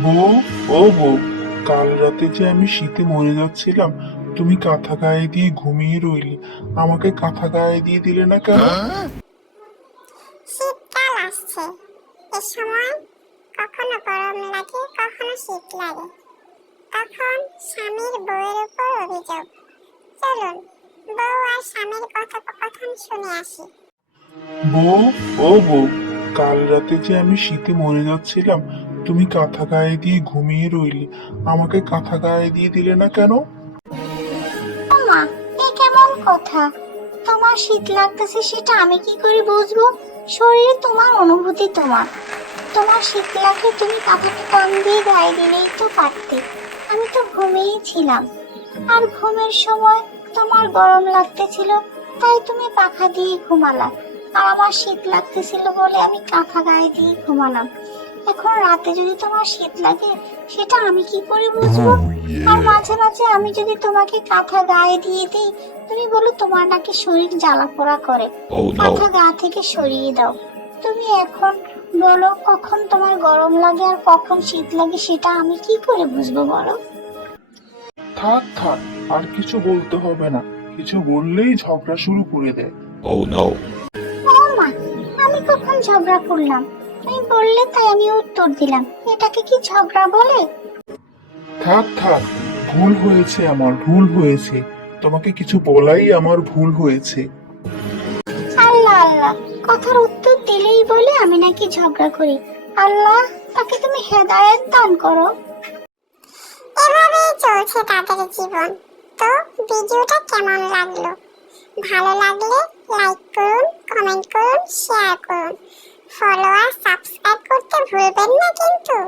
বউ, ও বউ, কাল রাতে যে আমি শীতে মরে যাচ্ছিলাম, তুমি কাঁথা গায়ে দিয়ে ঘুমিয়ে রইলে। আমাকে কাঁথা গায়ে দিয়ে দিলে না কেন? শীতকাল আসছে, এ সময় কখনো গরম লাগে কখনো শীত লাগে, তখন স্বামীর বউয়ের উপর অভিযোগ। চলুন বউ আর স্বামীর কথোপকথন শুনে আসি। বউ, ও বউ, কাল রাতে যে আমি শীতে মরে যাচ্ছিলাম, তুমি কাঁথা গায়ে দিয়ে ঘুমিয়ে রইলে। আমাকে কাঁথা গায়ে দিয়ে দিলে না কেন? মা, এ কেমন কথা? তোমার শীত লাগতেছে সেটা আমি কি করে বুঝবো? শরীরে তোমার অনুভূতি তোমার। তোমার শীত লাগলে তুমি কাঁথাটা টান দিয়ে গায়ে দিলেই তো পারতে। আমি তো ঘুমিয়েই ছিলাম, আর ঘুমের সময় তোমার গরম লাগতেছিল, তাই তুমি পাখা দিয়ে ঘুমালা। আর আমার শীত লাগতেছিল বলে আমি কাঁথা গায়ে দিয়ে ঘুমালাম। এখন রাতে যদি তোমার শীত লাগে সেটা আমি কি করে বুঝবো? আর মাঝে মাঝে আমি যদি তোমাকে কাঁথা গায়ে দিয়ে দিই, তুমি বলো তোমার নাকি শরীর জ্বালা পোড়া করে। কাঁথা গা থেকে সরিয়ে দাও। তুমি এখন বলো কখন তোমার গরম লাগে আর কখন শীত লাগে সেটা আমি কি করে বুঝবো বলো? থাক থাক, আর কিছু বলতে হবে না। কিছু বললেই ঝগড়া শুরু করে দেয়। ও মা, আমি কখন ঝগড়া করলাম? তুমি বললে তাই আমি উত্তর দিলাম, এটাকে কি ঝগড়া বলে? থাক থাক, ভুল হয়েছে, আমার ভুল হয়েছে। তোমাকে কিছু বলাই আমার ভুল হয়েছে। আল্লাহ আল্লাহ, কথার উত্তর দিলেই বলে আমি নাকি ঝগড়া করি। আল্লাহ, তাকে তুমি হেদায়েত দান করো। এভাবেই চলছে তাদের জীবন। তো ভিডিওটা কেমন লাগলো? ভালো লাগলে লাইক করুন, কমেন্ট করুন, শেয়ার করুন। ফলো আর সাবস্ক্রাইব করতে ভুলবেন না কিন্তু।